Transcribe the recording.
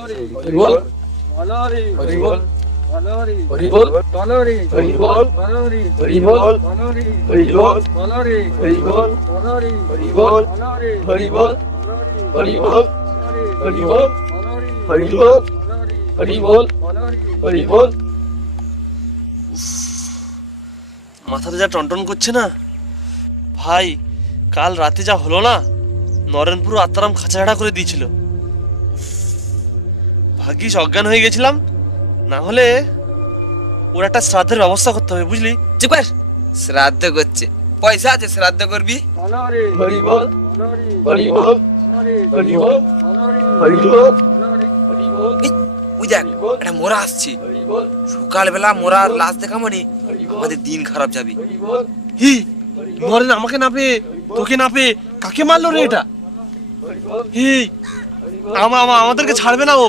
হরিবল বলরে হরিবল বলরে হরিবল বলরে হরিবল বলরে হরিবল বলরে হরিবল বলরে হরিবল বলরে হরিবল বলরে হরিবল হরিবল হরিবল হরিবল হরিবল হরিবল। মাথাটা যা টনটন করছে না ভাই, কাল রাতে যা হলো না, নরেনপুর আত্মারাম খাঁচাড়া করে দিয়েছিল। ভাগ্যিস অজ্ঞান হয়ে গেছিলাম, না হলে ওর একটা শ্রাদ্ধের ব্যবস্থা করতে হবে, বুঝলি? চুপ কর। শ্রাদ্ধ করছে, পয়সা আছে শ্রাদ্ধ করবি? হরিবল হরিবল হরিবল হরিবল। ওই দেখ, একটা মোরা আসছে। সকালবেলা মোরার লাশ দেখা মানে আমাদের দিন খারাপ যাবে। হি, নরেন আমাকে না পেয়ে, তোকে না পেয়ে কাকে মারলো রে এটা? হি, আমাদেরকে ছাড়বে না ও।